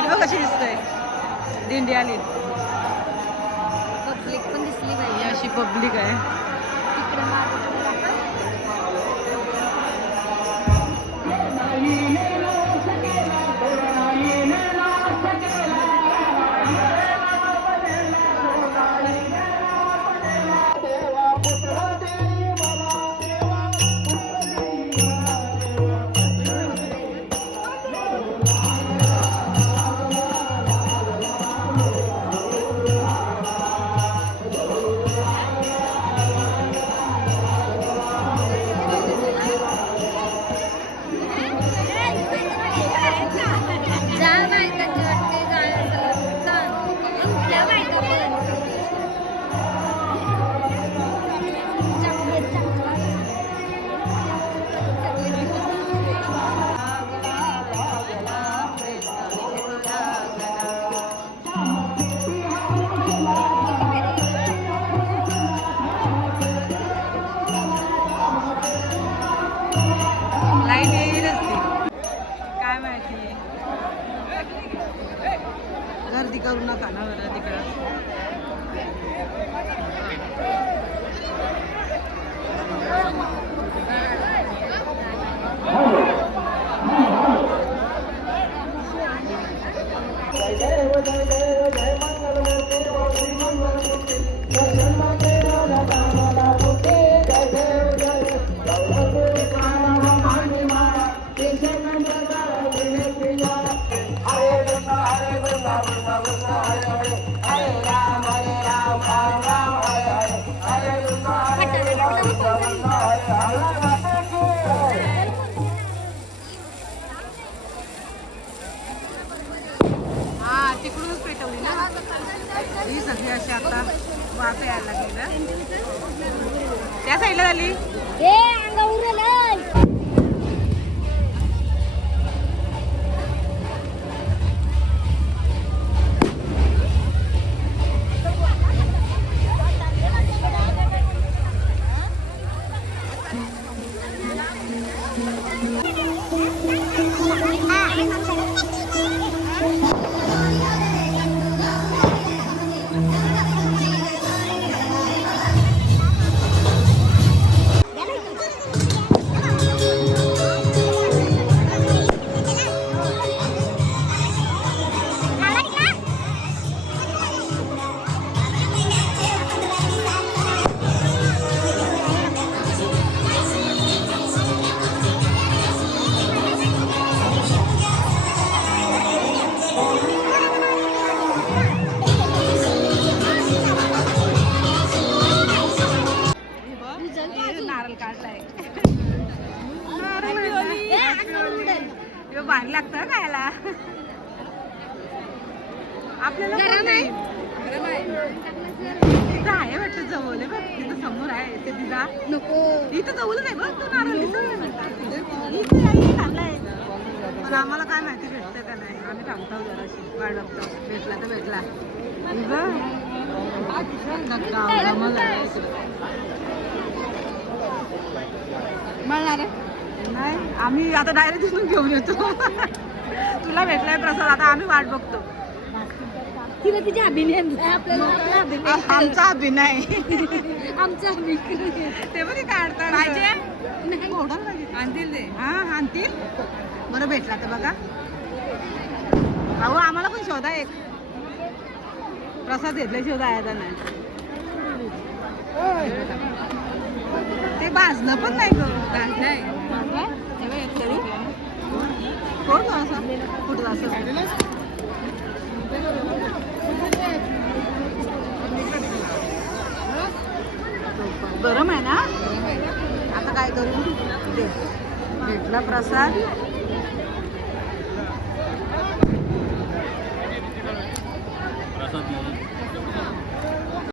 Light बघ कशी दिसतंय. दिंडी आली. पब्लिक पण दिसली पाहिजे. अशी पब्लिक आहे. तिकडे लाईट येईल असते काय माहिती. गर्दी करू नका ना बरं तिकडं. तिकडूनच पेटवली ना ही सगळी अशी आता वाफ यायला लागली ना. त्या साईडला झाली. नारळ काढलाय. भारी लागतं खायला. आपल्याला तिथं आहे वाटतं जवळ बघ. तिथं समोर आहे ते तिला नको. इथं जवळ नाही बघ तू नारळ. इथं खाल्लाय पण आम्हाला काय माहिती भेटतं का नाही. आम्ही थांबतो जराशी वाट बघतो. भेटला तर भेटला. नाही आम्ही आता डायरेक्ट तिथून घेऊन येतो. तुला भेटलाय प्रसाद आता आम्ही वाट बघतो. तिच्या अभिनय आपल्याला आमचा अभिनय आमचा ते पण काढतात आणतील ते. हा आणतील बरं भेटला तर बघा. अहो आम्हाला पण शोधा एक प्रसाद घेतल्या शोधा यायचा नाही. ते भाजलं पण नाही भाजलंय कोण असं कुठं असं. गरम आहे ना. आता काय करू. भेटला प्रसाद.